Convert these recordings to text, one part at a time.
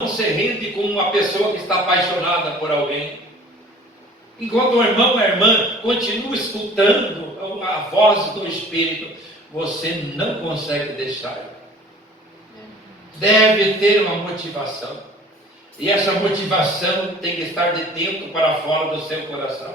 não se rende como uma pessoa que está apaixonada por alguém. Enquanto o irmão ou a irmã continua escutando a voz do Espírito, você não consegue deixar. Deve ter uma motivação. E essa motivação tem que estar de dentro para fora do seu coração.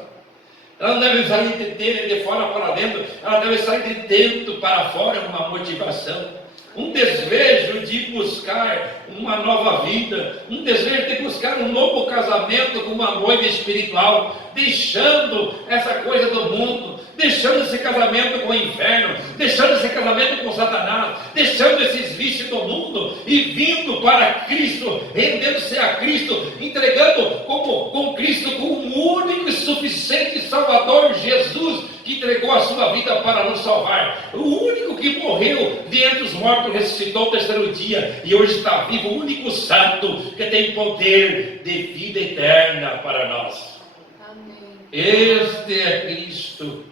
Ela não deve sair de fora para dentro, ela deve sair de dentro para fora, uma motivação. Um desejo de buscar uma nova vida, um desejo de buscar um novo casamento com uma noiva espiritual, deixando essa coisa do mundo, deixando esse casamento com o inferno, deixando esse casamento com Satanás, deixando esses vícios do mundo e vindo para Cristo, rendendo-se a Cristo, entregando com Cristo como o único e suficiente Salvador, Jesus, que entregou a sua vida para nos salvar, o único que morreu dentre os mortos, ressuscitou ao terceiro dia e hoje está vivo, o único santo que tem poder de vida eterna para nós. Amém. Este é Cristo.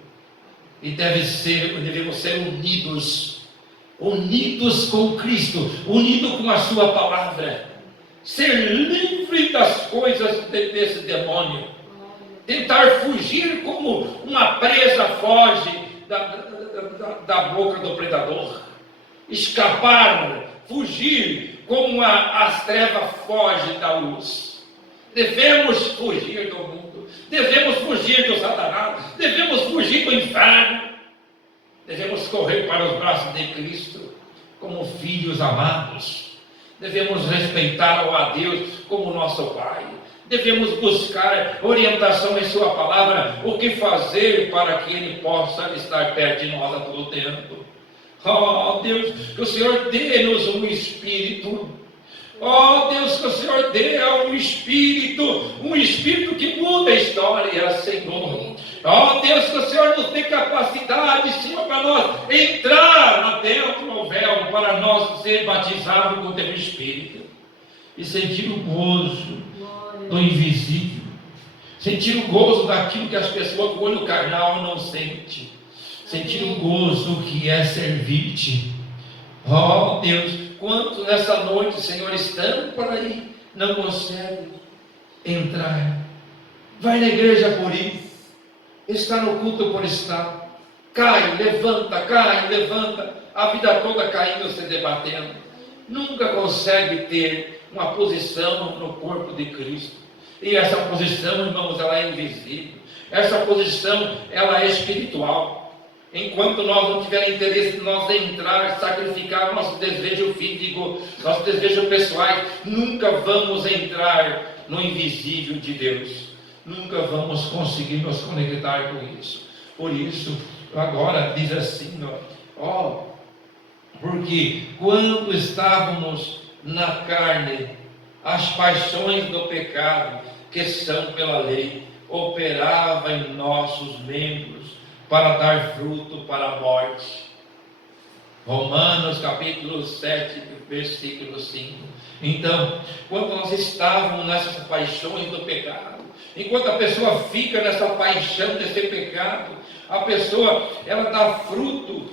E devemos ser unidos com Cristo, unidos com a sua palavra, ser livre das coisas desse demônio, tentar fugir como uma presa foge da boca do predador, escapar, fugir como as trevas fogem da luz. Devemos fugir do mundo, devemos fugir do Satanás, devemos fugir do inferno, devemos correr para os braços de Cristo como filhos amados, devemos respeitar a Deus como nosso Pai, devemos buscar orientação em sua palavra, o que fazer para que Ele possa estar perto de nós a todo tempo. Oh Deus, que o Senhor dê-nos um Espírito. Oh Deus, que o Senhor dê um Espírito que muda a história, Senhor. Oh Deus, que o Senhor nos dê capacidade, Senhor, para nós entrar lá dentro do véu, para nós ser batizados com o Teu Espírito e sentir o gozo do invisível, sentir o gozo daquilo que as pessoas com o olho carnal não sentem, sentir o gozo que é servir-te. Oh Deus, quantos nessa noite, Senhor, estão por aí, não conseguem entrar, vai na igreja por ir, está no culto por estar, cai, levanta, a vida toda caindo, se debatendo, nunca consegue ter uma posição no corpo de Cristo. E essa posição, irmãos, ela é invisível, essa posição, ela é espiritual. Enquanto nós não tivermos interesse de nós entrar, sacrificar nosso desejo físico, nosso desejo pessoais, nunca vamos entrar no invisível de Deus, nunca vamos conseguir nos conectar com isso. Por isso, agora diz assim, porque quando estávamos na carne, as paixões do pecado, que são pela lei, operavam em nossos membros, para dar fruto para a morte. Romanos capítulo 7, versículo 5. Então, quando nós estávamos nessas paixões do pecado, enquanto a pessoa fica nessa paixão desse pecado, a pessoa, ela dá fruto,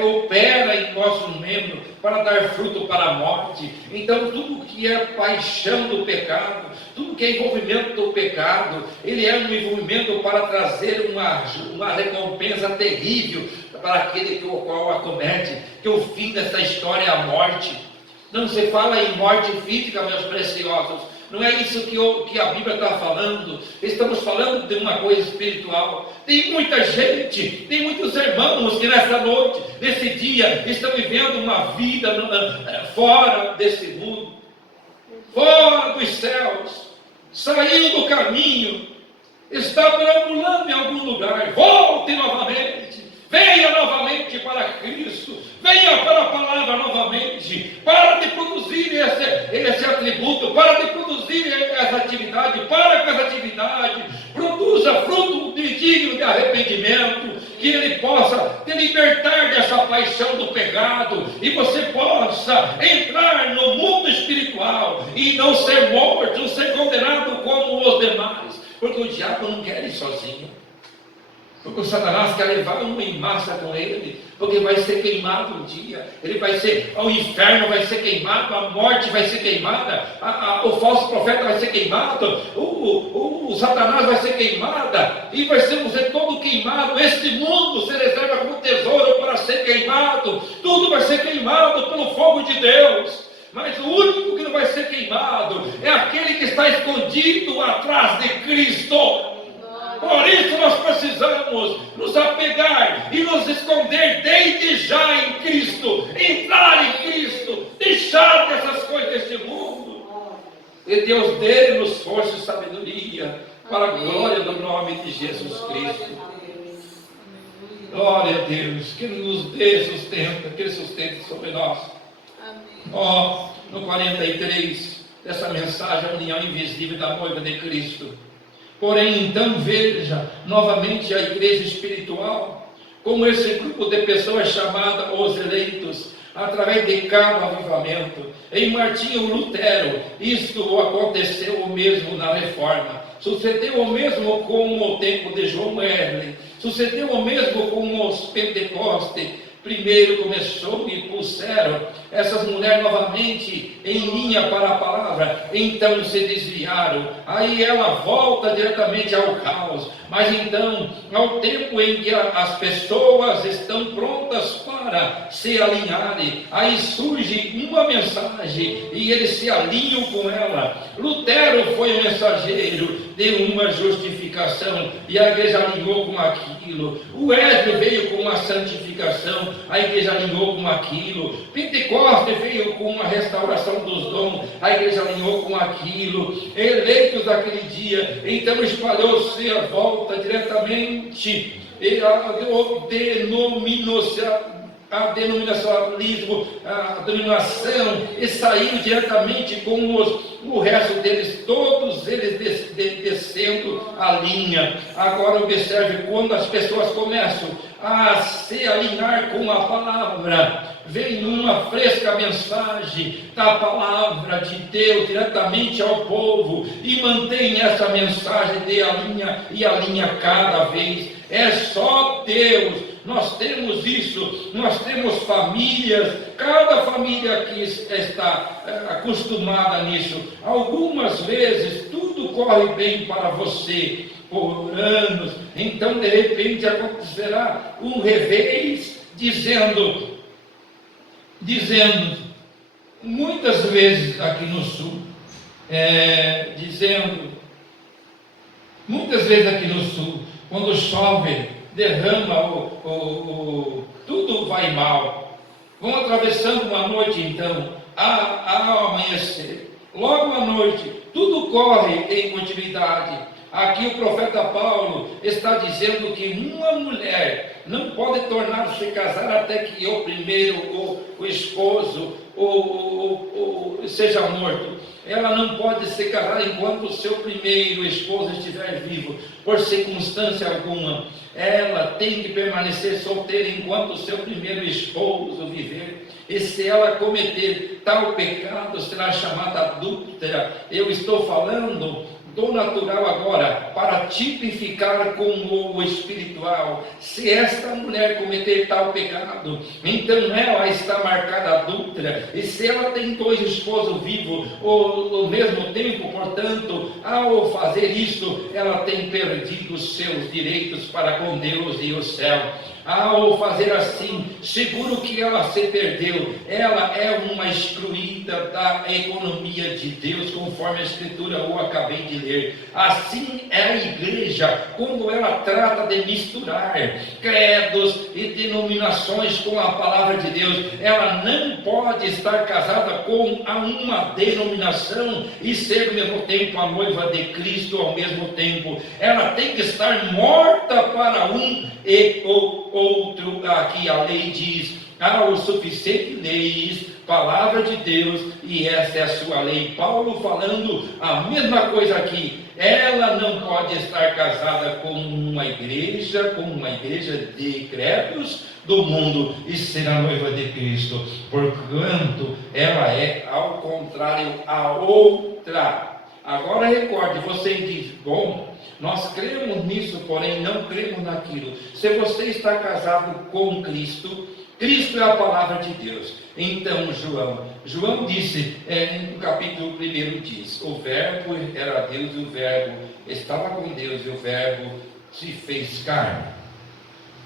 opera em nossos membros para dar fruto para a morte. Então tudo que é paixão do pecado, tudo que é envolvimento do pecado, ele é um envolvimento para trazer uma recompensa terrível para aquele que o qual acomete, que o fim dessa história é a morte. Não se fala em morte física, meus preciosos, não é isso que a Bíblia está falando. Estamos falando de uma coisa espiritual. Tem muita gente, tem muitos irmãos que nessa noite, nesse dia, estão vivendo uma vida fora desse mundo, fora dos céus, saiu do caminho, está perambulando em algum lugar. Volte novamente, venha novamente para Cristo, venha para a palavra novamente, para de produzir esse atributo, para de produzir essa atividade, para com essa atividade, produza fruto digno de arrependimento, que Ele possa te libertar dessa paixão do pecado, e você possa entrar no mundo espiritual, e não ser morto, não ser condenado como os demais, porque o diabo não quer ir sozinho. Porque o Satanás quer levar uma em massa com ele, porque vai ser queimado um dia. Ele vai ser, o inferno vai ser queimado, a morte vai ser queimada, o falso profeta vai ser queimado, o Satanás vai ser queimada, e vai ser todo queimado. Este mundo se reserva como tesouro para ser queimado, tudo vai ser queimado pelo fogo de Deus. Mas o único que não vai ser queimado é aquele que está escondido atrás de Cristo. Por isso nós precisamos nos apegar e nos esconder desde já em Cristo, entrar em Cristo, deixar dessas coisas deste mundo. E Deus dê-nos força e sabedoria para a glória do nome de Jesus Cristo. Glória a Deus, que Ele nos dê sustento, que Ele sustente sobre nós. No 43, dessa mensagem, a união invisível da noiva de Cristo. Porém, então veja novamente a igreja espiritual, como esse grupo de pessoas chamada os eleitos, através de cada avivamento. Em Martinho Lutero, isto aconteceu o mesmo na Reforma. Sucedeu o mesmo com o tempo de João Wesley. Sucedeu o mesmo com os Pentecostes. Primeiro começou e puseram essas mulheres novamente em linha para a palavra, então se desviaram, aí ela volta diretamente ao caos. Mas então, ao tempo em que as pessoas estão prontas para se alinharem, aí surge uma mensagem e eles se alinham com ela. Lutero foi o mensageiro de uma justificação e a igreja alinhou com aquilo. O Wesley veio com uma santificação, a igreja alinhou com aquilo. Pentecostes veio com uma restauração dos dons, a igreja alinhou com aquilo. Eleitos daquele dia, então espalhou-se a volta diretamente e a denominação, e saiu diretamente com o resto deles, todos eles descendo a linha. Agora observe, quando as pessoas começam a se alinhar com a palavra, vem uma fresca mensagem da palavra de Deus diretamente ao povo, e mantém essa mensagem de alinha cada vez. É só Deus. Nós temos isso, nós temos famílias, cada família aqui está acostumada nisso. Algumas vezes tudo corre bem para você por anos, então de repente acontecerá um revés, dizendo, muitas vezes aqui no sul, muitas vezes aqui no sul, quando chove, derrama, tudo vai mal. Vão atravessando uma noite então, ao amanhecer, logo à noite, tudo corre em continuidade. Aqui o profeta Paulo está dizendo que uma mulher não pode tornar-se casar até que o primeiro, o esposo, seja morto. Ela não pode se casar enquanto o seu primeiro esposo estiver vivo, por circunstância alguma. Ela tem que permanecer solteira enquanto o seu primeiro esposo viver. E se ela cometer tal pecado, será chamada adúltera. Eu estou falando do natural agora, para tipificar com o espiritual. Se esta mulher cometer tal pecado, então ela está marcada adúltera. E se ela tem dois esposos vivos ao mesmo tempo, portanto, ao fazer isso, ela tem perdido os seus direitos para com Deus e o céu. Ao fazer assim, seguro que ela se perdeu. Ela é uma excluída da economia de Deus, conforme a Escritura eu acabei de ler. Assim é a igreja, quando ela trata de misturar credos e denominações com a palavra de Deus. Ela não pode estar casada com uma denominação e ser ao mesmo tempo a noiva de Cristo ao mesmo tempo. Ela tem que estar morta para um e o outro. Aqui a lei diz: há o suficiente leis, palavra de Deus, e essa é a sua lei. Paulo falando a mesma coisa aqui. Ela não pode estar casada com uma igreja de credos do mundo e ser a noiva de Cristo, porquanto ela é, ao contrário, a outra. Agora recorde, você diz, bom, nós cremos nisso, porém não cremos naquilo. Se você está casado com Cristo, Cristo é a palavra de Deus. Então João disse, no capítulo 1 diz, o verbo era Deus e o verbo estava com Deus e o verbo se fez carne.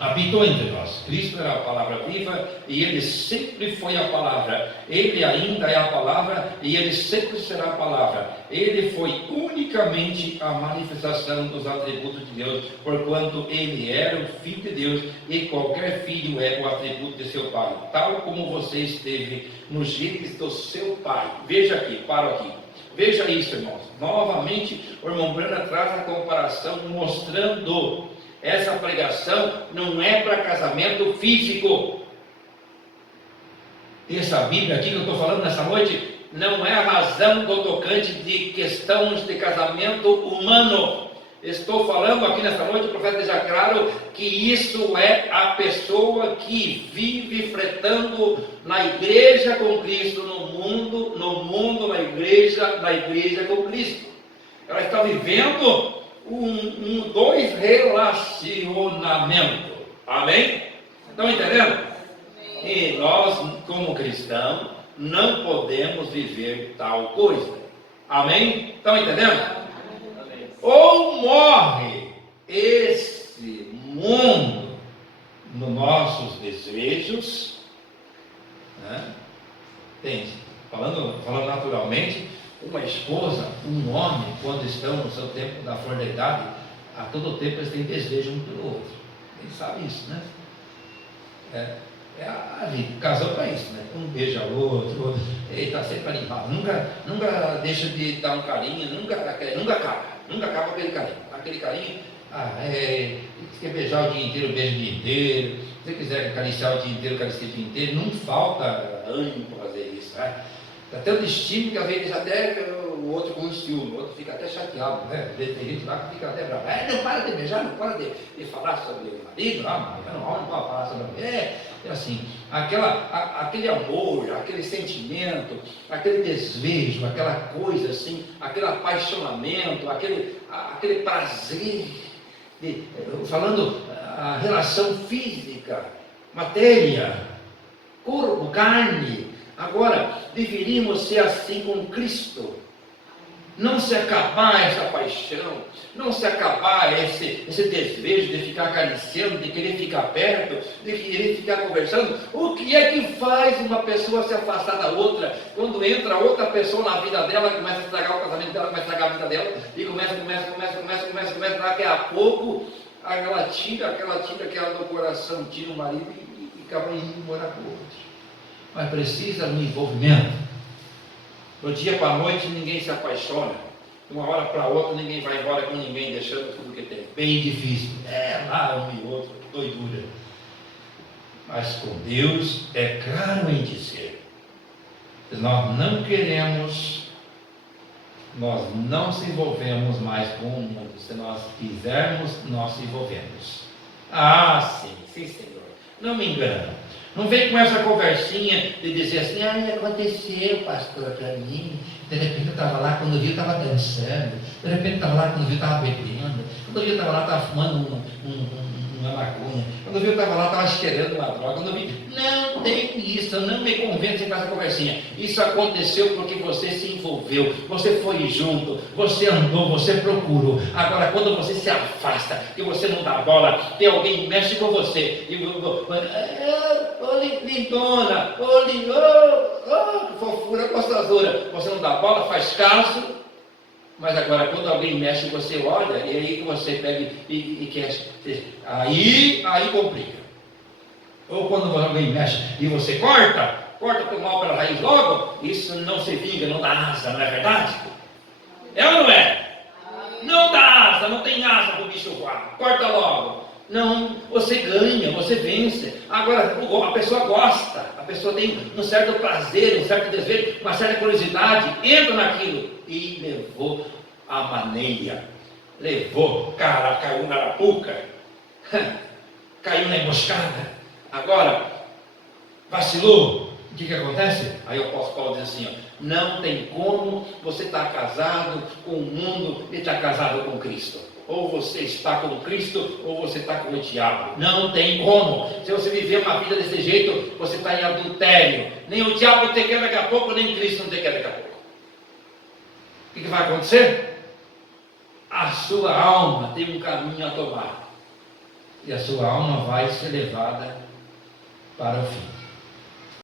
Habitou entre nós. Cristo era a palavra viva e Ele sempre foi a palavra. Ele ainda é a palavra e Ele sempre será a palavra. Ele foi unicamente a manifestação dos atributos de Deus, porquanto Ele era o Filho de Deus e qualquer filho é o atributo de seu Pai, tal como você esteve nos genes do seu Pai. Veja aqui, paro aqui. Veja isso, irmãos. Novamente, o irmão Brana traz a comparação mostrando essa pregação não é para casamento físico. Essa Bíblia aqui que eu estou falando nessa noite não é a razão do tocante de questões de casamento humano. Estou falando aqui nessa noite, o profeta deixa claro que isso é a pessoa que vive fretando na igreja com Cristo, no mundo, na igreja com Cristo. Ela está vivendo dois relacionamentos. Amém? Estão entendendo? E nós, como cristãos, não podemos viver tal coisa. Amém? Estão entendendo? Ou morre esse mundo nos nossos desejos, né? Falando naturalmente, uma esposa, um homem, quando estão no seu tempo da flor da idade, a todo tempo eles têm desejo um pelo outro. Eles sabem isso, né? A vida, casou para isso, né? Um beija o outro, ele está sempre animado, nunca deixa de dar um carinho, nunca acaba aquele carinho, quer beijar o dia inteiro, beija o dia inteiro, se quiser acariciar o dia inteiro, acaricia o dia inteiro, não falta ânimo para fazer isso, né? Até o destino que às vezes até o outro com ciúme, o outro fica até chateado, né? Tem gente lá que fica até bravo. Não para de beijar, não para de falar sobre o marido, não pode falar sobre a mulher. É assim, aquele amor, aquele sentimento, aquele desejo, aquela coisa assim, aquele apaixonamento, aquele prazer, falando a relação física, matéria, corpo, carne. Agora, deveríamos ser assim com Cristo. Não se acabar essa paixão, não se acabar esse desejo de ficar acariciando, de querer ficar perto, de querer ficar conversando. O que é que faz uma pessoa se afastar da outra? Quando entra outra pessoa na vida dela, começa a estragar o casamento dela, começa a estragar a vida dela, e começa, daqui a pouco, ela tira aquela do coração, tira o marido e acaba indo morar com o outro. Mas precisa de um envolvimento. Do dia para a noite ninguém se apaixona. De uma hora para outra ninguém vai embora com ninguém, deixando tudo que tem. Bem difícil. Lá um e outro, doidura. Mas com Deus é claro em dizer. Nós não queremos, nós não se envolvemos mais com o mundo. Se nós quisermos, nós se envolvemos. Sim, Senhor. Não me engana. Não vem com essa conversinha de dizer assim, aconteceu, pastor, para mim. De repente eu estava lá, quando eu vi eu estava dançando. De repente eu estava lá, quando eu vi eu estava bebendo. Quando eu vi eu estava lá, estava fumando uma maconha. Quando eu vi eu estava lá, estava cheirando uma droga. Quando eu vi, não tem isso, não me convence com essa conversinha. Isso aconteceu porque você se envolveu, você foi junto, você andou, você procurou. Agora, quando você se afasta, que você não dá bola, tem alguém que mexe com você. Lindona, que fofura, gostosura. Você não dá bola, faz caso, mas agora quando alguém mexe, você olha, e aí que você pega e quer. Aí complica. Ou quando alguém mexe e você corta o mal pela raiz logo, isso não se vinga, não dá asa, não é verdade? É ou não é? Não dá asa, não tem asa para o bicho voar. Corta logo. Não, você ganha, você vence. Agora, a pessoa gosta, a pessoa tem um certo prazer, um certo desejo, uma certa curiosidade, entra naquilo e levou a maneira, caiu na arapuca, caiu na emboscada. Agora, vacilou, o que acontece? Aí o apóstolo Paulo diz assim, Não tem como você estar casado com o mundo e estar casado com Cristo. Ou você está com Cristo, ou você está com o diabo. Não tem como. Se você viver uma vida desse jeito, você está em adultério. Nem o diabo te quer daqui a pouco, nem Cristo não te quer daqui a pouco. O que vai acontecer? A sua alma tem um caminho a tomar. E a sua alma vai ser levada para o fim.